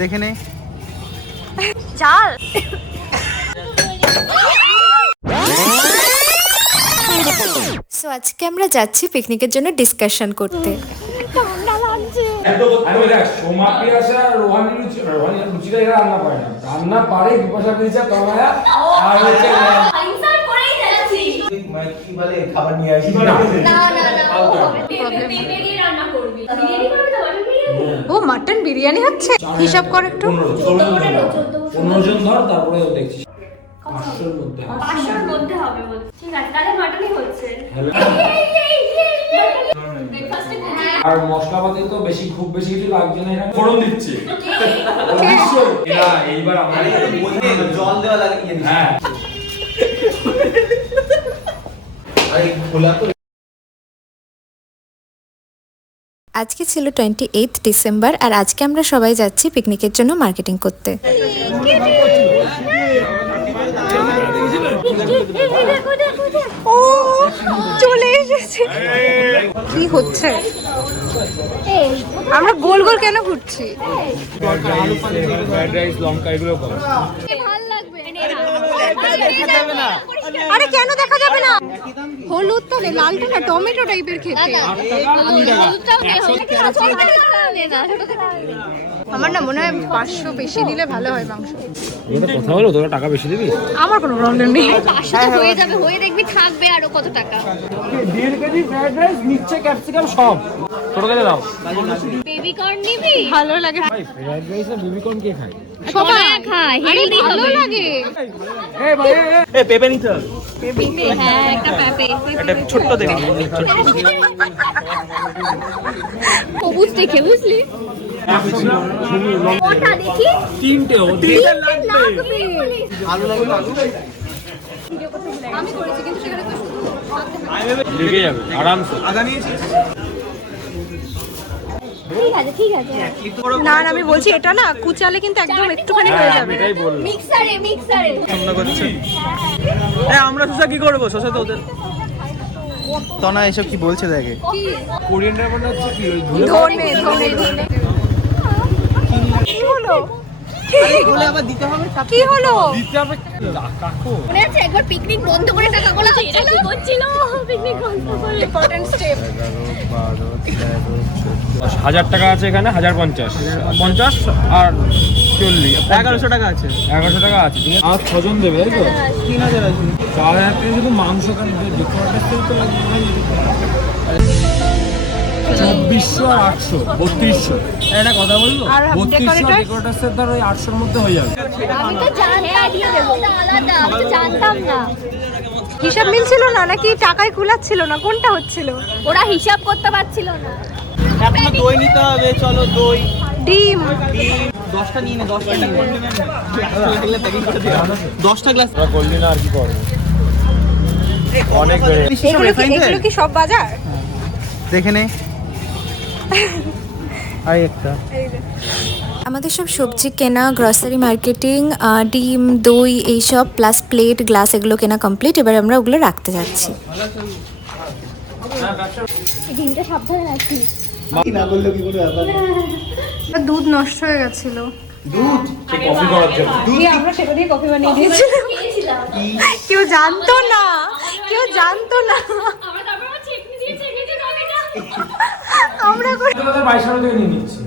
দেখে নে চাল সো আজকে আমরা যাচ্ছি পিকনিকের জন্য ডিসকাশন করতে। ও মাটন বিরিয়ানি হচ্ছে, হিসাব কর একটু। 15 জন ধর, তারপরে দেখছি 500 এর মধ্যে হবে বলছি। ঠিক আছে, তাহলে মাটনই হচ্ছে। আর মশলাপাতি তো বেশি, খুব বেশি কিছু লাগছে না, এখানে ফোড়ন দিচ্ছে। এইবার আমাদের জল দেওয়া লাগে কি জানিস? হ্যাঁ আরে খোলা তো। আজকে ছিল 28 ডিসেম্বর আর আজকে আমরা সবাই যাচ্ছি পিকনিকের জন্য মার্কেটিং করতে। ও চলে এসেছে। কি হচ্ছে? আমরা গোল গোল কেন ঘুরছি? আরে কেন দেখা যাবে না? হলুদ তো লালটা না, টমেটো টাইপের খেতে। আমার না মনে হয় 500 বেশি দিলে ভালো হয় মাংস। কথা হলো, তোরা টাকা বেশি দিবি? আমার কোনো প্রবলেম নেই। 500 হয়ে যাবে, হয়ে দেখবি থাকবে আরো কত টাকা। 1.5 কেজি ফ্রাইড রাইস, নিচে ক্যাপসিকাম সব ছোট করে দাও। বেবি কর্ন নিবি? ভালো লাগে। ভাই ফ্রাইড রাইস আর বেবি কর্ন কে খায়? সবাই খায়, আরে হেলদি ভালো হবে। লাগে। এই ভাই এই পেপে নিতে হবে। হ্যাঁ, একটা পেঁপে। এটা ছোট্ট দেখে সবুজ দেখে বুঝলি? ওটা দেখি। তিনটে লাগবে। আলু লাগবে, আলু আমি করেছি কিন্তু সেখানে তো লেগে যাবে আরামসে। আদা নিয়েছিস? ঠিক আছে, ঠিক আছে। না না আমি বলছি এটা না কুচালে কিন্তু একদম একটুখানি হয়ে যাবে। এটাই বললাম। মিক্সারে। সামনে করছে। আমরা শসা কি করব? শসা তো ওদের তনা এসব কি বলছে দেখে। কোরিয়ানরা মনে হচ্ছে কি ওই ধনে ধনে ধনে। কি হলো? বলে আবার দিতে হবে। কি হলো? দিতে হবে কাকু। মনে আছে একবার পিকনিক বন্ধ করে টাকাগুলো হচ্ছিল পিকনিক বন্ধ করে। Important step. 1000 টাকা আছে এখানে, 1050 50 আর 40 1100 টাকা আছে। 1100 টাকা আছে, ঠিক আছে। আর 6 জন দেবে, তাই তো? 3000 আছে। 4000 টাকা শুধু মাংস কান ডেকোরেটর থেকে তো লাগবে 2400 আর 800 3200। একটা কথা বললো, আর 3200 ডেকোরেটরসের ধর ওই 800 এর মধ্যে হয়ে যাবে। আমি তো জানতাম দিয়ে দেবো। আলাদা, আমি তো জানতাম না। হিসাব মিলছিল না নাকি টাকায় কুলাচ্ছিল না, কোনটা হচ্ছিল? ওরা হিসাব করতে পারছিল না। এখন দই নিতে হবে, চলো দই। ডিম 10টা নিয়ে নে, 10টা নিয়ে নে। 10টা গ্লাস। আমরা করলি না আর কি করবো, অনেক বেড়ে এগুলো কি সব বাজার? দেখে নে। আই একটা আমাদের সব সবজি কেনা, গ্রসারি মার্কেটিং, ডিম দই এইসব প্লাস প্লেট গ্লাস এগুলো কেনা কমপ্লিট। এবার আমরা ওগুলো রাখতে যাচ্ছি। ডিমটা সাবধানে রাখি। না করলে কি করে ব্যাপার? দুধ নষ্ট হয়ে গেছিল। দুধ কফি করার জন্য। আমরা সেটা দিয়ে কফি বানিয়ে দিয়েছিলাম। খেয়েছিলাম। কেউ জানতো না, কেউ জানতো না। আমরা তারপর আমার চেকনি দিয়ে চেকেছি কফিটা। আমরা তোদের 2200 থেকে নিয়ে নিচ্ছি।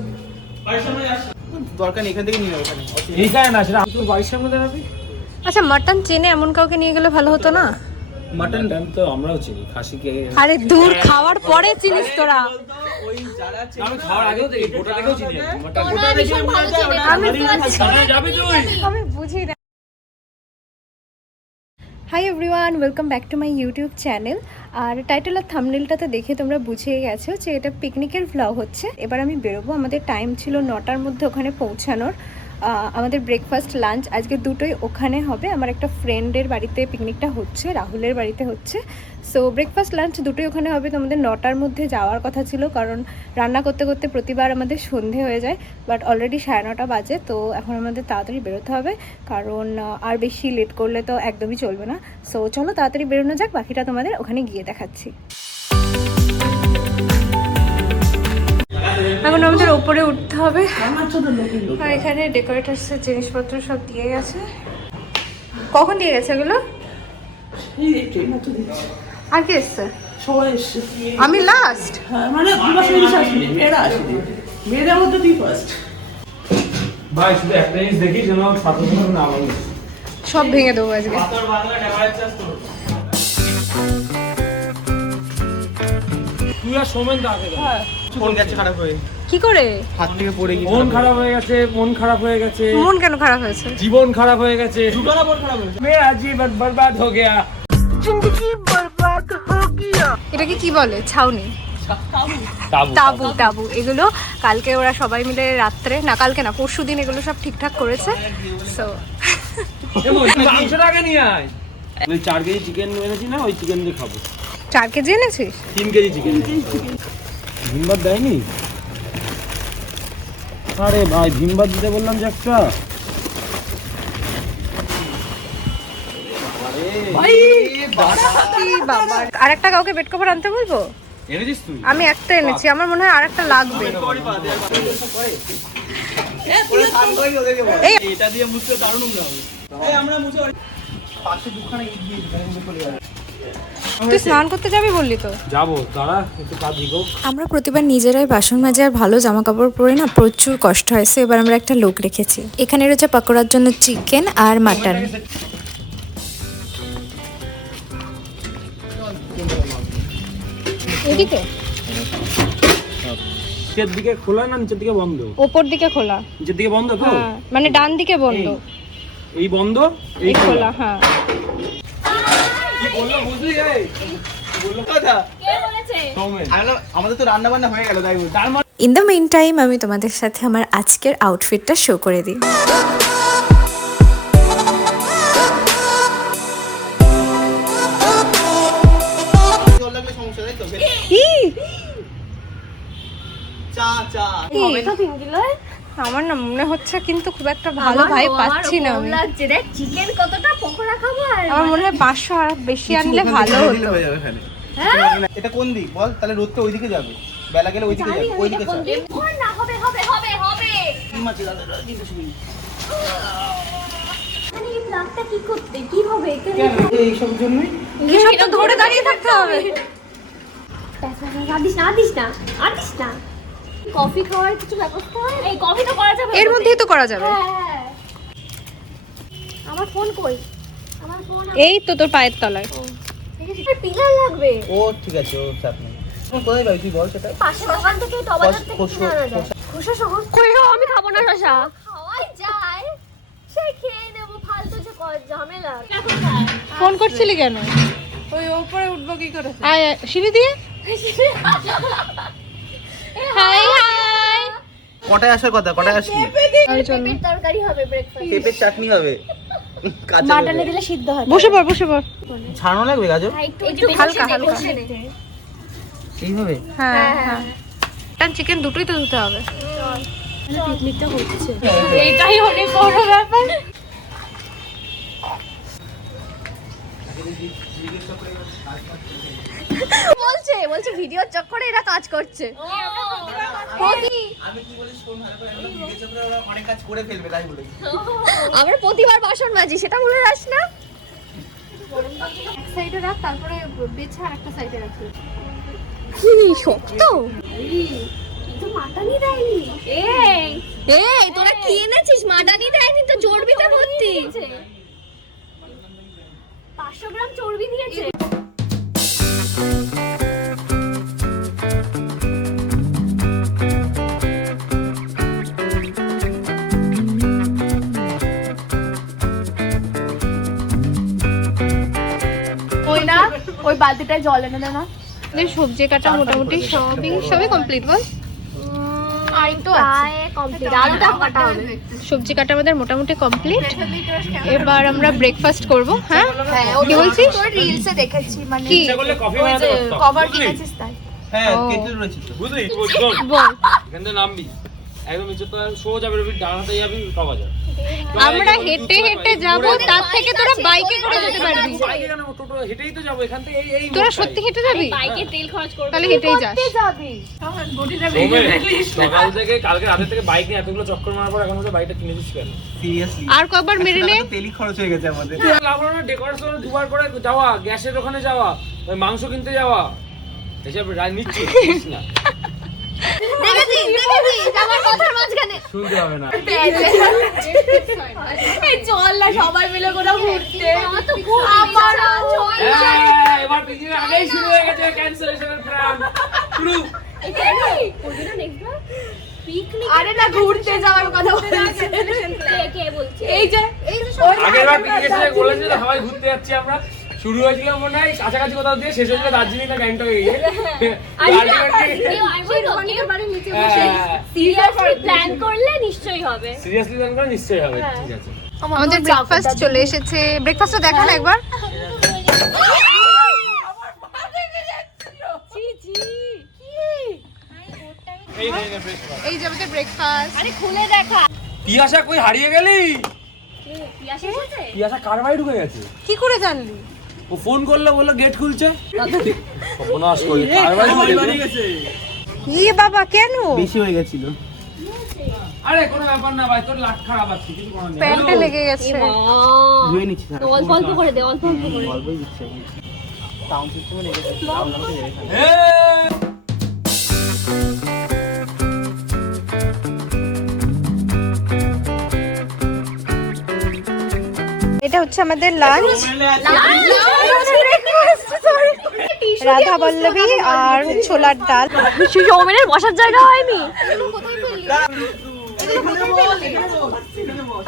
দরকার নেই, এখান থেকে নিয়ে নাও এখানে। এইখানে না, সেটা তুই 2200 মধ্যে যাবি। আচ্ছা মাটন চেনে এমন কাউকে নিয়ে গেলে ভালো হতো না? মাটন তো আমরাও চিনি, খাসি কে আরে দূর, খাওয়ার পরে চিনিস তোরা। আমি খাওয়ার আগেও দেখি, গোটা থেকেও চিনি। ওরা ভীষণ ভালো চেনে। আমি যাবি তুই? আমি বুঝি না। Hi everyone, welcome back to my YouTube channel. আর টাইটেল আর থাম্বনেলটাতে দেখে তোমরা বুঝেই গেছো যে এটা পিকনিকের ভ্লগ হচ্ছে। এবার আমি বেরোবো, আমাদের টাইম ছিল 9টার মধ্যে ওখানে পৌঁছানোর। আমাদের ব্রেকফাস্ট লাঞ্চ আজকে দুটোই ওখানে হবে। আমার একটা ফ্রেন্ডের বাড়িতে পিকনিকটা হচ্ছে, রাহুলের বাড়িতে হচ্ছে। সো ব্রেকফাস্ট লাঞ্চ দুটোই ওখানে হবে। তো আমাদের 9টার মধ্যে যাওয়ার কথা ছিল, কারণ রান্না করতে করতে প্রতিবার আমাদের সন্ধে হয়ে যায়। বাট অলরেডি 9:30 বাজে, তো এখন আমাদের তাড়াতাড়ি বেরোতে হবে, কারণ আর বেশি লেট করলে তো একদমই চলবে না। সো চলো তাড়াতাড়ি বেরোনো যাক, বাকিটা তোমাদের ওখানে গিয়ে দেখাচ্ছি। এখন আমাদের ওপরে উঠতে হবে। আর এখানে ডেকোরেটার্সের জিনিসপত্র সব দিয়ে গেছে। কখন দিয়ে গেছে এগুলো? আর কি এসছে? আমি লাস্ট। ভাই শুধু একটা জিনিস দেখি যেন ছাত্র না বলে সব ভেঙে দেবো আজকে। তুই আর সোমেন দা আগে ফোন গেছে খারাপ হয়ে, কি করে? হাত থেকে পড়ে গিয়ে মন খারাপ হয়ে গেছে, মন খারাপ হয়ে গেছে, মন কেন খারাপ হয়েছে? জীবন খারাপ হয়ে গেছে, দুটোরা বোন খারাপ হয়েছে। মেরা জীবন বরবাদ হয়ে গেয়া। এটাকে কি বলে? ছাউনি, তাবু টাবু। এগুলো কালকে ওরা সবাই মিলে রাত্রে, না কালকে না পরশু দিন এগুলো সব ঠিকঠাক করেছে। সো মাংসটা আগে নিয়ে আয়। ওই 4 কেজি চিকেন এনেছি না, ওই চিকেন দিয়ে খাবো। 4 কেজি এনেছিস? 3 কেজি চিকেন। ভীমবাদ দেয়নি? আরে ভাই ভীমবাদ দিতে বললাম যে একটা। বাবা, আরেকটা কাউকে বেড কভার আনতে বলবো? এনেছিস তুই? আমি একটা এনেছি, আমার মনে হয় আরেকটা লাগবে। এই এটা দিয়ে মুছতে দারুণ হবে। এই আমরা মুছে পাশে দুখানা ইট দিয়ে চলে যাবে। তুই স্নান করতে যাবি বললি তো? যাবো, দাঁড়া একটু কাজ দিগো। আমরা প্রতিবার নিজেরাই বাসন মাজে আর ভালো জামা কাপড় পরে না প্রচুর কষ্ট হয়েছে। এবার আমরা একটা লোক রেখেছি। এখানে রয়েছে পাকোড়ার জন্য চিকেন আর মাটন। এদিকে নিচের দিকে খোলা না নিচের দিকে বন্ধ? ওপর দিকে খোলা। নিচের দিকে বন্ধ তো? হ্যাঁ, মানে ডান দিকে বন্ধ, এই বন্ধ, এই খোলা। হ্যাঁ, কি বললো বুঝলি? এই বললো কথা কে বলেছে? সোমেন। আমাদের তো রান্না বান্না হয়ে গেল, তাই বল। তার মানে ইন দ্য মেইন টাইম আমি তোমাদের সাথে আমার আজকের আউটফিটটা শো করে দিই। জল লাগলে সমস্যা, তাই তো? কি চা চা হবে তো 3 কিলো। আমার না মনে হচ্ছে কিন্তু খুব একটা ভালো ভাই পাচ্ছি না আমি। লাগছে দেখ চিকেন কতটা পকোড়া খাবো। আর আমার মনে হয় 500 আর বেশি আনলে ভালো হতো। হয়ে যাবে এখানে। হ্যাঁ এটা কোন দিক বল? তাহলে রোদটা ওইদিকে যাবে, বেলা গেলে ওইদিকে যাবে, ওইদিকে চল। ওর না হবে হবে হবে হবে। কি মাছ দাদা জিজ্ঞেস করি। মানে এই প্লাগটা কি করতে কি হবে এখানে? এই সব জন্যই এসব তো ধরে দাঁড়িয়ে থাকতে হবে। আদিস না আদিস না আদিস না। কফি খাওয়ার কিছু ব্যবস্থা হয়? এই কফি তো করা যাবে। এর মধ্যেই তো করা যাবে। হ্যাঁ। আমার ফোন কই? আমার ফোন এই তো তোর পায়ের তলায়। পিলার লাগবে। ও ঠিক আছে, ও চাপ নেই। তুমি কোথায় পাবি তুই বল সেটা? পাশের দোকান থেকে টবাজার থেকে কিনে আনা যায়। খোসা সহ কই গো, আমি খাবো না শসা। খাওয়াই যায় সে খেয়ে নেবো, ফালতু যে ঝামেলা। ফোন করছিলি কেন? ওই উপরে উঠবো কি করে? আয় আয়, সিঁড়ি দিয়ে। High high. কটায় আসার কথা? কটায় আসবি? পেঁপের তরকারি হবে, ব্রেকফাস্ট। পেঁপের চাটনি হবে, কাঁচা মাটনে পেঁপে। দিলে সিদ্ধ হয়। বসে পড় বসে পড়। ছাড়ানো লাগবে গাজর একটু হালকা, হালকা হালকা। হালকা। এইভাবে। হ্যাঁ হ্যাঁ, মাটন চিকেন দুটোই তো ধুতে হবে। পিকনিকটা হচ্ছে। এটাই অনেক বড় ব্যাপার। বলছে ভিডিওর চক্করে এরা কাজ করছে। আমি কি বলি শোন ভালো করে, আমি ভিডিও চক্রে ওরা অনেক কাজ করে ফেলবে, তাই বলি। আমরা প্রতিবার বাসন মাজি, সেটা মনে রাখ না। এক সাইডে রাখ, তারপরে বেছে আর একটা সাইডে রাখি। কি শক্ত তো মাটানি দেয়নি। এই তোরা কি এনেছিস? মাটানি দেয়নি তো, চর্বিতে ভর্তি। 500 গ্রাম চর্বি দিয়েছে। ওই না, ওই বালতিটায় জল এনে দে না। সবজি কাটা মোটামুটি সবই কমপ্লিট বল। আর একটু আছে কমপ্লিট, আলুটা কাটা হবে। সবজি কাটা আমাদের মোটামুটি কমপ্লিট। এবার আমরা ব্রেকফাস্ট করব। হ্যাঁ কি বলছিস? তোর রিলসে দেখেছি, মানে কি ইচ্ছা করলে কফি বানাতে পারতাম। কভার কিনেছিস তাই। হ্যাঁ ও। কেটে রয়েছে তো। বুঝলি? বল। এখান থেকে নামবি, একদম নিচে তো সোজা বেরোবি, ডান হাতে যাবি কক্সবাজার। আমরা হেঁটে হেঁটে যাব, তার থেকে তোরা বাইকে করে যেতে পারবি। বাইকে কেন, টোটো হেঁটেই তো যাবো এখান থেকে। এই তোরা সত্যি হেঁটে যাবি? বাইকে তেল খরচ করবে, তাহলে হেঁটেই যাস। সকাল থেকে কালকে রাতে থেকে বাইক নিয়ে এতগুলো চক্কর মারার পর এখন হচ্ছে বাইকটা কিনেছিস কেন? সিরিয়াসলি আর কবার মেরে নে। তেলই খরচ হয়ে গেছে আমাদের। লাভ হলো না, ডেকোরেশন দুবার করে যাওয়া, গ্যাসের ওখানে যাওয়া, ওই মাংস কিনতে যাওয়া, এসব রায় নিচ্ছিস না, দেখেছিস আমার কথার মাঝখানে শুনতে হবে না। এই চল না সবাই মিলে কোথাও ঘুরতে, আমার তো খুব আমারও এবার পিছনে আগেই শুরু হয়ে গেছে ক্যান্সেলেশনের প্ল্যান শুরু। আরে না ঘুরতে যাওয়ার কথা বলছে, কে বলছে? এই যে আগের বার পিছনে এসে বলেছিল সবাই ঘুরতে যাচ্ছি আমরা, শুরু হয়েছিল মনে হয় কাছাকাছি কোথাও দিয়ে, শেষ হয়েছিল দার্জিলিং না গ্যাংটকে গিয়ে। প্ল্যান করলে নিশ্চয়ই হবে। সিরিয়াসলি প্ল্যান করে নিশ্চয়ই হবে। ঠিক আছে, আমাদের ব্রেকফাস্ট চলে এসেছে। ব্রেকফাস্টটা দেখান একবার। এই নে ব্রেকফাস্ট। এই যে আমাদের ব্রেকফাস্ট। আরে খুলে দেখা। পিয়াসা কই হারিয়ে গেলি? পিয়াসা এসেছে? পিয়াসা কার বাড়ি ঢুকে গেছে? কি করে জানলি? ও ফোন করলো, বললো গেট খুলছে। সর্বনাশ করে কার বাড়ি গেছে? ই বাবা কেন? বেশি হয়ে গেছিল। আরে কোনো ব্যাপার না ভাই, তোর লাখ খারাপ আছে, কিছু করার নেই। প্যান্টে লেগে গেছে। ধুয়ে নিচ্ছি স্যার। অল্প অল্প করে দে, অল্প অল্প করে। অল্পই দিচ্ছে এখন। টাউন সিস্টেমে রেখেছে। টাউন নামতে যাবে। এটা হচ্ছে আমাদের লাঞ্চ। রাধা বল্লভী আর ছোলার ডাল। সৌমেনের বসার জায়গা হয়নি,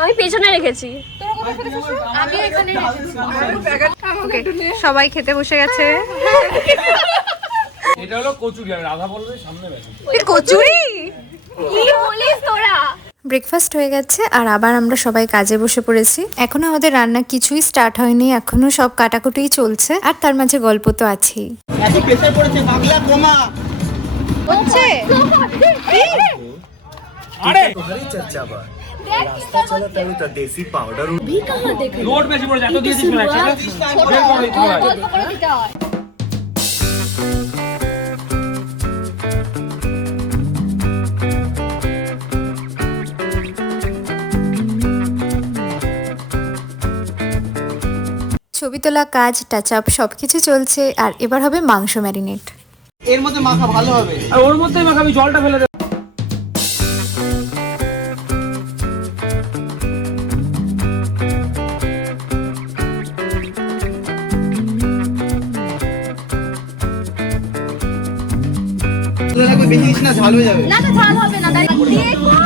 আমি পেছনে রেখেছি। সবাই খেতে বসে গেছে। এটা হলো কচুরি, আর রাধা বলবে সামনে বেশি। কচুরি কি বলিস তোরা? ব্রেকফাস্ট হয়ে গেছে আর আবার আমরা সবাই কাজে বসে পড়েছি। এখনো আমাদের রান্না কিছুই স্টার্ট হয়নি, এখনো সব কাটাকুটিই চলছে আর তার মাঝে গল্প তো আছেই। এত প্রেসার পড়েছে, বাংলা কমা হচ্ছে আরে तुम्हारी चर्चा बा रास्ता चला तभी तो देसी पाउडर লোড বেশি পড়ে যায়, এত দিয়েছিস না একসাথে। বের করে দিতে হয়। অল্প করে দিতে হয়। ছবি তোলা, কাজ, টাচ আপ সবকিছু চলছে আর এবার হবে মাংস ম্যারিনেট। এর মধ্যে মাখা ভালো হবে। আর ওর মধ্যেই মাখাবি, জলটা ফেলে দে। বেশি দিস না, ঝাল হয়ে যাবে। না না ঝাল হবে না, তাই দিয়ে কর।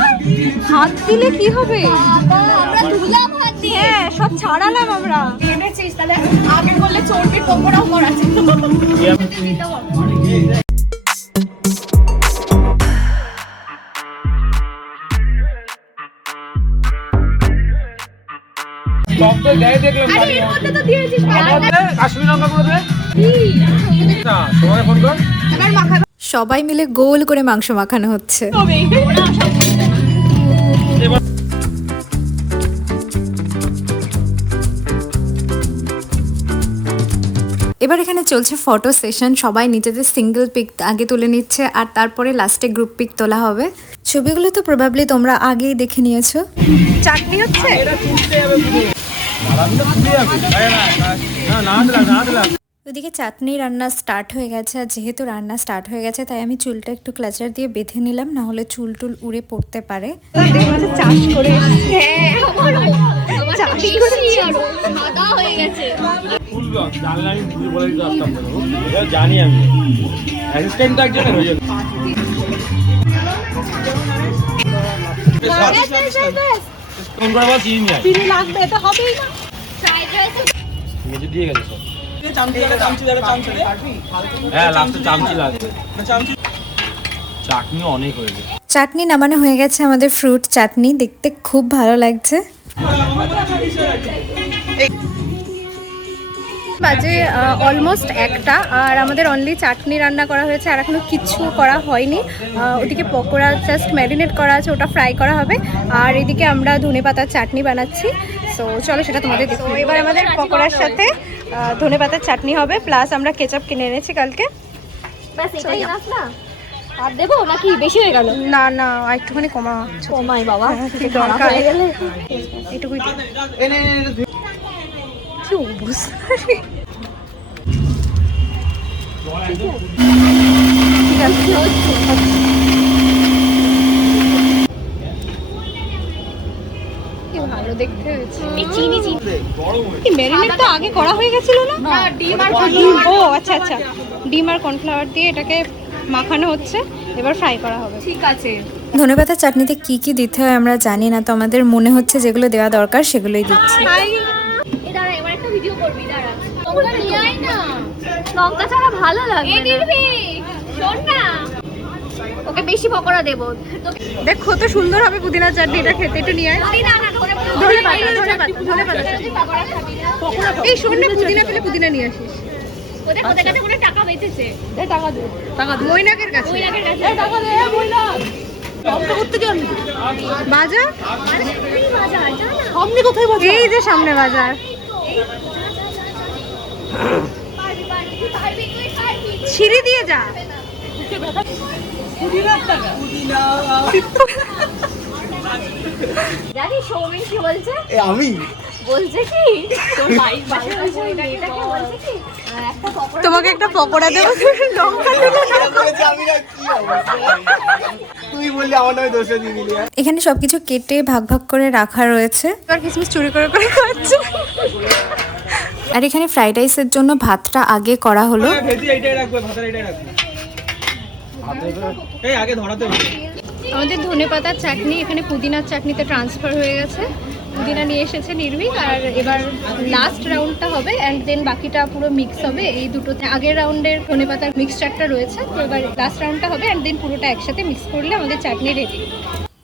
হাত দিলে কি হবে? বাবা, আমরা ধুলাম হাত দিয়ে। হ্যাঁ সব ছাড়ালাম আমরা। এনেছিস তাহলে আগে করলে চর্বির পকোড়াও করাছে। টক তো দেয় দেখলাম। আরে এর মধ্যে তো দিয়েছিস। কাশ্মীর লঙ্কা করে দে না, সবাই ফোন কর। সবাই মিলে গোল করে মাংস মাখানো হচ্ছে। এবার এখানে চলছে ফটো সেশন। সবাই নিজেদের সিঙ্গেল পিক আগে তুলে নিচ্ছে আর তারপরে লাস্টে গ্রুপ পিক তোলা হবে। ছবিগুলো তো প্রবাবলি তোমরা আগেই দেখে নিয়েছো। চাটনি হচ্ছে। এটা তুলতে হবে পুরো। মারাবিটা ফুলে যাবে। না না দিলাম। ওদিকে চাটনি রান্না স্টার্ট হয়ে গেছে আর যেহেতু রান্না স্টার্ট হয়ে গেছে তাই আমি চুলটা একটু ক্লাচার দিয়ে বেঁধে নিলাম, না হলে চুল টুল উড়ে পড়তে পারে। চাষ করে সাদা হয়ে গেছে। ফুলবা জানলে আমি ভুল বলে দিতে আসতাম না, এটা জানি আমি। অ্যাসিস্ট্যান্ট তো একজনের হয়ে যাবে। ফোন করে বল চিনি নাই। চিনি লাগবে, এটা হবেই না। ফ্রাইড রাইস মেজে দিয়ে গেছে সব। চামচি হ্যাঁ লাস্টে চামচি লাগবে। চাটনি অনেক হয়ে গেছে। চাটনি নামানো হয়ে গেছে আমাদের ফ্রুট চাটনি, দেখতে খুব ভালো লাগছে। বাজে অলমোস্ট 1টা, আর আমাদের অনলি চাটনি রান্না করা হয়েছে, আর এখনো কিচ্ছু করা হয়নি। ওদিকে পকোড়া জাস্ট ম্যারিনেট করা আছে, ওটা ফ্রাই করা হবে, আর এদিকে আমরা ধনেপাতার চাটনি বানাচ্ছি। সো চলো সেটা তোমাদের দেখো। এবার আমাদের পকোড়ার সাথে ধনেপাতার চাটনি হবে, প্লাস আমরা কেচাপ কিনে এনেছি কালকে। ব্যাস এটাই না, আর দেবো নাকি বেশি হয়ে গেল? না না, একটুখানি কমাই বাবা, দরকার হয়ে গেলে এটুকুই দিই। কি অবস্থা রে। ঠিক আছে, কি ভালো দেখতে হয়েছে। চিনি কি ম্যারিনেট তো আগে করা হয়ে গেছিল না? ডিম আর ও আচ্ছা আচ্ছা, ডিম আর কর্নফ্লাওয়ার দিয়ে এটাকে মাখানো হচ্ছে, এবার ফ্রাই করা হবে। ঠিক আছে। ধনেপাতার চাটনিতে কি কি দিতে হয় আমরা জানি না, তো আমাদের মনে হচ্ছে যেগুলো দেওয়া দরকার সেগুলোই দিচ্ছি। এই দাঁড়া, এবার একটা ভিডিও করবি, দাঁড়া। লঙ্কা নিয়ে আয় না, লঙ্কা ছাড়া ভালো লাগে। এই দিবি, শোন না, ওকে বেশি পকোড়া দেবো। দেখ কত সুন্দর হবে পুদিনার চাটনি, এটা খেতে একটু নিয়ে আয়। এই শোন না, পুদিনা পেলে পুদিনা নিয়ে আসিস। ওদের কাছে কোনো টাকা বেঁচেছে। মৈনাকের কাছে বাজার, সামনে কোথায় বাজার? এই যে সামনে বাজার। সিঁড়ি দিয়ে যা। জানি সৌমিন কি বলছে? আমি বলছে কি তোর বাইক মেয়েটাকে বলছে কি একটা পকোড়া তোমাকে একটা পকোড়া দেবো, লঙ্কা দিলে আমি না কি অবস্থা, তুই বললি আমার নামে দোষ দিয়ে দিলি। এখানে সবকিছু কেটে ভাগ ভাগ করে রাখা রয়েছে, আর কিসমিস চুরি করে করে খাচ্ছে। আর এখানে ফ্রাইড রাইসের জন্য ভাতটা আগে করা হলো। ভেজি এইটাই রাখবে, ভাতের এইটাই রাখবে। এই আগে ধরাতে হবে। আমাদের ধনেপাতার চাটনি এখানে পুদিনার চাটনিতে ট্রান্সফার হয়ে গেছে। পুদিনা নিয়ে এসেছে নির্ভীক, আর এবার লাস্ট রাউন্ডটা হবে, অ্যান্ড দেন বাকিটা পুরো মিক্স হবে। এই দুটোতে আগের রাউন্ডের ধনেপাতার মিক্সচারটা রয়েছে, তো এবার লাস্ট রাউন্ডটা হবে, অ্যান্ড দেন পুরোটা একসাথে মিক্স করলে আমাদের চাটনি রেডি।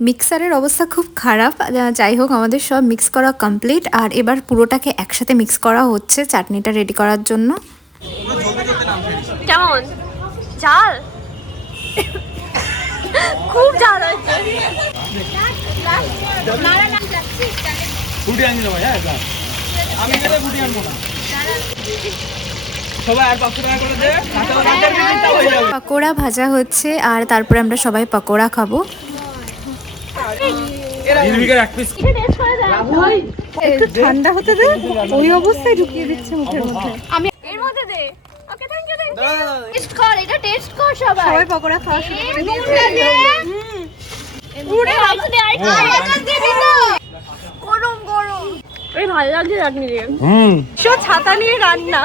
মিক্সারের অবস্থা খুব খারাপ, যাই হোক আমাদের সব মিক্স করা কমপ্লিট, আর এবার পুরোটাকে একসাথে মিক্স করা হচ্ছে চাটনিটা রেডি করার জন্য। কেমন ঝাল? খুব ঝাল হয়েছে। ফুটি আনছি ভাই, হ্যাঁ আমি গেলে ফুটি আনবো না। সবাই আর 500 টাকা করে দে, হয়ে যাবে। পকোড়া ভাজা হচ্ছে, আর তারপরে আমরা সবাই পকোড়া খাবো। নির্ভিকের এক পিস এটা টেস্ট করে দেখ। একটু ঠান্ডা হতে দে, ওই অবস্থায় ঢুকিয়ে দিচ্ছে মুখের মধ্যে। আমি এর মধ্যে দে। ওকে থ্যাংক ইউ, টেস্ট কর, এটা টেস্ট কর সবাই। সবাই পকোড়া খাওয়া শুরু করে দিয়েছে। পুরো রাখতে দে, আর এটা দিবি না। গরম গরম। এই ভালো লাগছে চাটনি দিয়ে। ছাতা নিয়ে রান্না।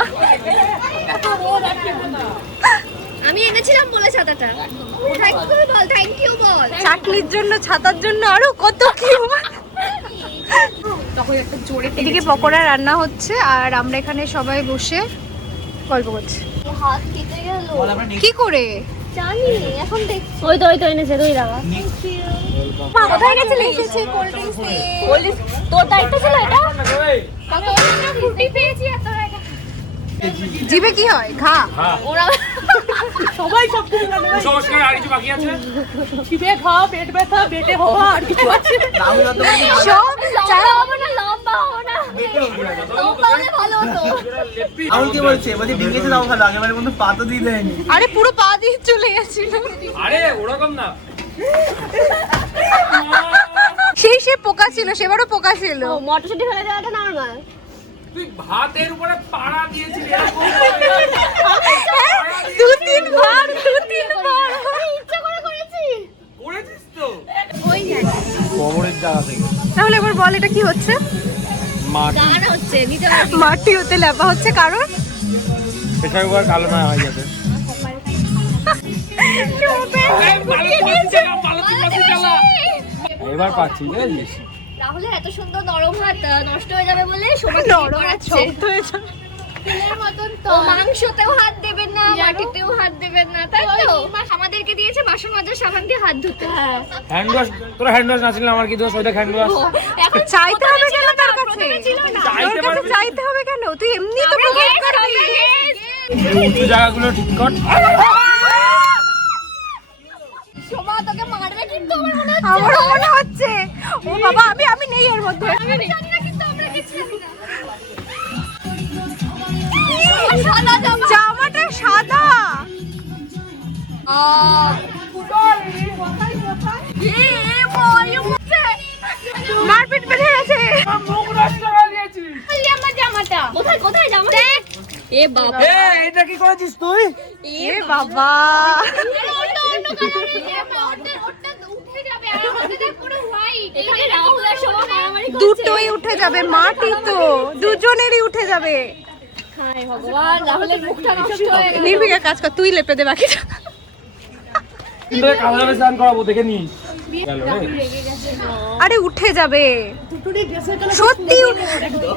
আমি এনেছিলাম বলে ছাতাটা। থ্যাংক ইউ বল, থ্যাংক ইউ বল। চাটনির জন্য, ছাতার জন্য আরো কত কি। এদিকে পকোড়া রান্না হচ্ছে, আর আমরা এখানে সবাই বসে গল্প করছি। হাত কেটে গেল। কি করে জানি, এখন দেখ। ওই তো এনেছে, তুই রাখা। মা কোথায় গেছিলি? এসেছে কোল্ড ড্রিঙ্কস নিয়ে। কোল্ড ড্রিঙ্কস তোর দায়িত্ব ছিল এটা? কত টাকা ফুটি পেয়েছি এত টাকা। জিভে কি হয়? খা। ওরা সবাই সব কিছু সংস্কার আর কিছু বাকি আছে। জিভে খা, পেট ব্যথা, পেটে হওয়া, আর কিছু আছে? সব লম্বা হবে না, লম্বা হবে না। লম্বা হলে ভালো হতো। আমি কি বলছি, বলছি ডিঙ্গিতে দাও ভালো, আগেবারের মতো পা তো দিয়ে দেয়নি। আরে পুরো পা দিয়ে চলে গেছিল। আরে ওরকম না, সে পোকা ছিল, সেবারও পোকা ছিল। মটরশুঁটি ফেলে দেওয়াটা নরমাল। তুই ভাতের উপরে পাড়া দিয়েছিলি। দু তিনবার ইচ্ছা করে করেছি। করেছিস তো? কবরের জায়গা থেকে তাহলে এবার বল, এটা কি হচ্ছে? গান হচ্ছে, নিতে পারবি। মাটি হতে লেপা হচ্ছে, কারণ প্রেসার কুকার কালো না হয়ে যাবে। এবার পাচ্ছি, বুঝলিস? রাহুলের এত সুন্দর নরম হাত নষ্ট হয়ে যাবে বলে সোমা নরম আর শক্ত হয়ে যাবে। ও মাংসতেও হাত দেবেন না, মাটিতেও হাত দেবেন না, তাই তো? আমাদেরকে দিয়েছে বাসন মাজার সাবান দিয়ে হাত ধুতে। হ্যান্ড ওয়াশ, তোরা হ্যান্ড ওয়াশ না ছিল আমার কি দোষ? ওইটা হ্যান্ড ওয়াশ। এখন চাইতে হবে কেন তার কাছে? প্রথমে ছিল না। তোর কাছে চাইতে হবে কেন? তুই এমনি তো আমরা প্রপোজ guess, করবি। আমরা guess। উঁচু জায়গাগুলো ঠিক কর। শোভা তোকে মারবে কিন্তু আমার মনে হচ্ছে। আমারও মনে হচ্ছে। ও বাবা, আমি নেই এর মধ্যে। আমি জানি না কিন্তু আমরা কিছু জানি না। সাদা জামা। জামাটা সাদা। মারপিট বেঁধে গেছে। আমার জামাটা কোথায় কোথায় জামা? দেখ এ বাবা, এটা কি করেছিস তুই? এ বাবা, অন্য অন্য কালারের ওটা উঠে যাবে আর আমাদের দেখ পুরো হোয়াইট। এখানে রাহুল আর শোভা মারামারি করছে। দুটোই উঠে যাবে, মাটি তো দুজনেরই উঠে যাবে। হায় ভগবান, রাহুলের মুখটা নষ্ট হয়ে গেল। নির্ভীকা কাজ কর, তুই লেপে দে বাকিটা। কিন্তু কালারে স্নান করাবো, দেখে নিস। গেল রে। আরে উঠে যাবে সত্যি।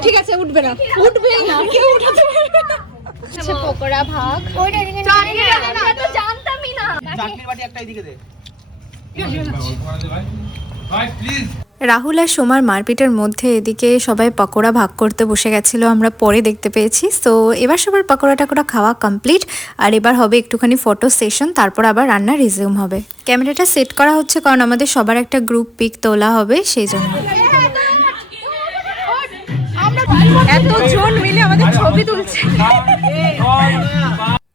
ঠিক আছে, উঠবে না, উঠবে না, কেউ উঠাতে পারবে না। আচ্ছা পকোড়া ভাগ ওইটা এদিকে নিয়ে না, আমরা তো জানতামই না। চাটনির বাটি একটা এদিকে দে। ভাই প্লিজ। রাহুল আর সোমার মারপিটের মধ্যে এদিকে সবাই পকোড়া ভাগ করতে বসে গেছিলো, আমরা পরে দেখতে পেয়েছি। সো এবার সবার পকোড়া টকোড়া খাওয়া কমপ্লিট, আর এবার হবে একটুখানি ফটো সেশন, তারপর আবার রান্না রিজিউম হবে। ক্যামেরাটা সেট করা হচ্ছে কারণ আমাদের সবার একটা গ্রুপ পিক তোলা হবে, সেই জন্য। এতজন মিলে আমাদের ছবি তুলছে।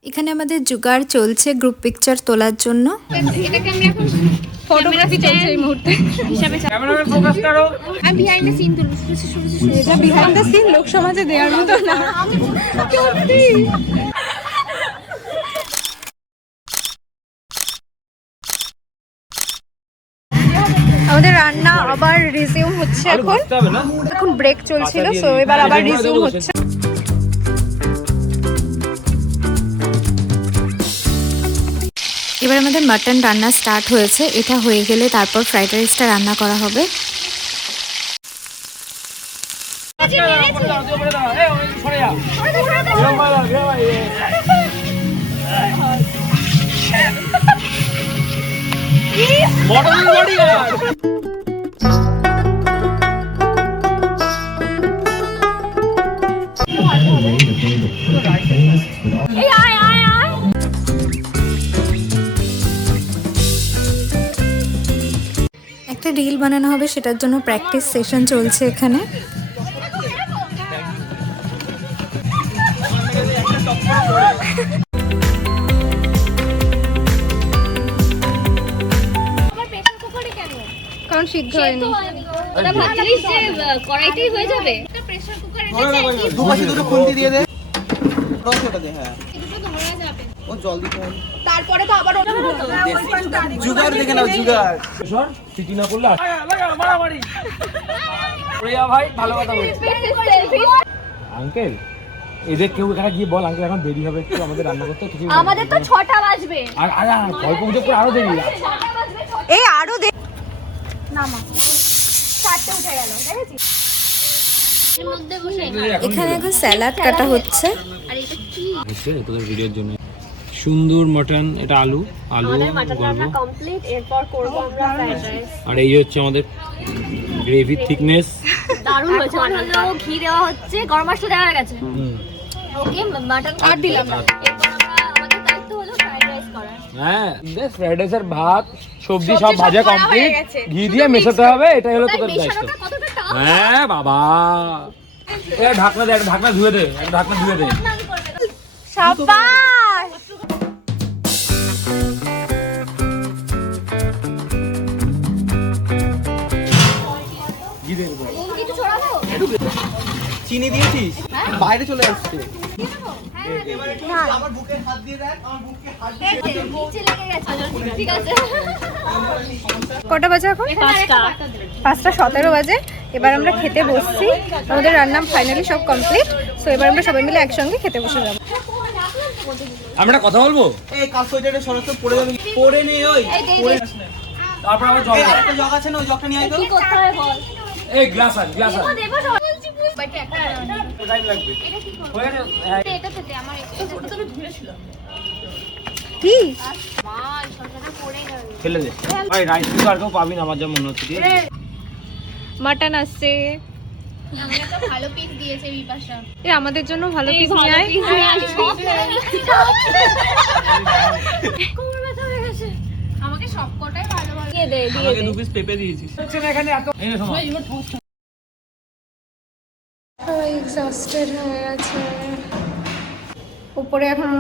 এখানে আমাদের জোগাড় চলছে গ্রুপ পিকচার তোলার জন্য। এটাকে আমরা এখন ফটোগ্রাফি চলছে এই মুহূর্তে। হিসাবে ক্যামেরাম্যান ফোকাস করো। আমি বিহাইন্ড দ্য সিন তুলবো। এটা বিহাইন্ড দ্য সিন লোক সমাজে দেওয়ার মতো না। আমাদের রান্না আবার রিজিউম হচ্ছে এখন। বুঝতে হবে না। এখন ব্রেক চলছিল, সো এবার আবার রিজিউম হচ্ছে। এবার আমাদের মাটন রান্না স্টার্ট হয়েছে, এটা হয়ে গেলে তারপর ফ্রাইড রাইসটা রান্না করা হবে। এই আয় আয় আয়। একটা রিল বানানো হবে, সেটার জন্য প্র্যাকটিস সেশন চলছে এখানে। আবার প্রেসার কুকারে কেন? কারণ সিদ্ধ হয়নি। ওটা ভাবছিলিস যে কড়াইতেই হয়ে যাবে? একটা প্রেসার কুকারে দুপাশে দুটো খুন্তি দিয়ে দে। রস ওটা দে। হ্যাঁ, দুটো ধরা যাবে। ও জল দিতে হবে। তারপরে তো আবার জুগার দেখে নাও, জুগার। সর, সিটি না করলে লাগা মারামারি। প্রিয়া ভাই ভালো কথা বলছিস। আঙ্কেল, এদের কেউ এখানে গিয়ে বল আঙ্কেল এখন দেরি হবে একটু, আমাদের রান্না করতে কিছু। আমাদের তো 6টা বাজবে। আর আর গল্প গুজব করে আরো দেরি। 6টা বাজবে। এই আরো নামা 4টে উঠে গেল, দেখেছিস? এর মধ্যে বসে এখানে এখন স্যালাড কাটা হচ্ছে। আর এটা কি? তোদের ভিডিওর জন্য সুন্দর মটন, এটা আলু আলু গরম। কমপ্লিট, এরপর করব আমরা ফ্রাইড রাইস। আর এই হচ্ছে আমাদের গ্রেভি থিকনেস। দারুণ হয়েছে। হলো ঘি দেওয়া হচ্ছে, গরম মশলা দেওয়া হয়ে গেছে। ওকে, মাটন কাট দিলাম। এরপর আমাদের দায়িত্ব হলো ফ্রাইড রাইস করা। হ্যাঁ, ফ্রাইড রাইসের ভাত সবজি সব ভাজা কমপ্লিট, ঘি দিয়ে মেশাতে হবে, এটাই হলো তোদের দায়িত্ব। মেশানোটা কতটা টাফ। হ্যাঁ বাবা, এ ঢাকনা দে, একটা ঢাকনা ধুয়ে দে, একটা ঢাকনা ধুয়ে দে। সাবাস। কিছু ছড়াবো? চিনি দিয়েছিস? বাইরে চলে আসছে। আমার বুকে হাত দিয়ে দেখ, আমার বুকে হাত দিয়ে। নিচে লেগে গেছে। ঠিক আছে। কটা বাজে এখন? 5:17 বাজে। এবার আমরা খেতে বসছি। আমাদের রান্না ফাইনালি সব কমপ্লিট। সো এবার আমরা সবাই মিলে একসঙ্গে খেতে বসে যাবো। আমরা কথা বলবো, এই কাজ সোয়েটারটা সরাসরি পড়ে যাবে। পড়ে নে ওই। পড়ে তারপর আবার জল। এই একটা জগ আছে না, ওই জগটা নিয়ে আয় তো। কি করতে হয় বল? এই গ্লাস আন, গ্লাস আন। দেবো সব। বলছি বুঝতে টাইম লাগবে হয়ে গেছে হ্যাঁ। এটাতে দে আমার এটা তো ধুয়ে ছিল কি মা এই শসাটা পড়ে গেল ফেলে দে ভাই রাইস তো আর কেউ পাবি না আমার যা মনে হচ্ছে ঠিক আছে মাটন আসছে। আমাকে একটা ভালো পিস দিয়েছে বিপাশা এ আমাদের জন্য ভালো পিস নিয়ে আয়। কোমর ব্যথা হয়ে গেছে আমাকে সবকটাই ভালো ভালো দিয়ে দে আমাকে 2 পিস পেঁপে দিয়েছিস। এখানে এত এই নে শোনো এক্সস্টেড হয়ে গেছে। উপরে এখন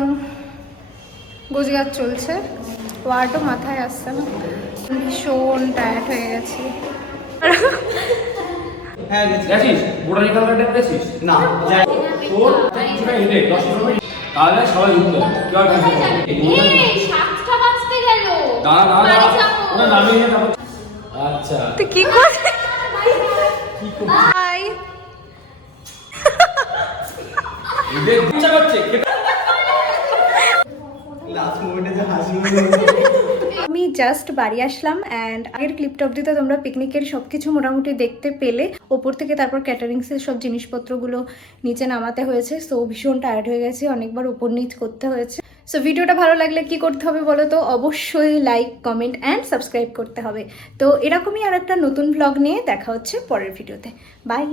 গুজগাছ চলছে, ওয়ার্ডও মাথায় আসছে না, ভীষণ টায়ার্ড হয়ে গেছি। হ্যাঁ গেছিস বোটানিক্যাল গার্ডেন গেছিস না যাই তোর কিছুটা হেঁটে 10 মিনিট তাহলে সবাই ঘুরতে কেউ আর থাকবে না। এই 7টা বাজতে গেল দাঁড়া বাড়ি যাবো। ওটা নামিয়ে নিয়ে তারপর আচ্ছা তুই কি করছিস? হাই দেখ ইচ্ছা করছে লাস্ট মোমেন্টে যে হাসি আমি জাস্ট বাড়ি আসলাম অ্যান্ড আগের ক্লিপটা অবধি তো তোমরা পিকনিকের সব কিছু মোটামুটি দেখতে পেলে। ওপর থেকে তারপর ক্যাটারিংসের সব জিনিসপত্রগুলো নিচে নামাতে হয়েছে, সো ভীষণ টায়ার্ড হয়ে গেছে, অনেকবার উপর নিচ করতে হয়েছে। সো ভিডিওটা ভালো লাগলে কি করতে হবে বলো তো, অবশ্যই লাইক কমেন্ট অ্যান্ড সাবস্ক্রাইব করতে হবে। তো এরকমই আর একটা নতুন ব্লগ নিয়ে দেখা হচ্ছে পরের ভিডিওতে। বাই।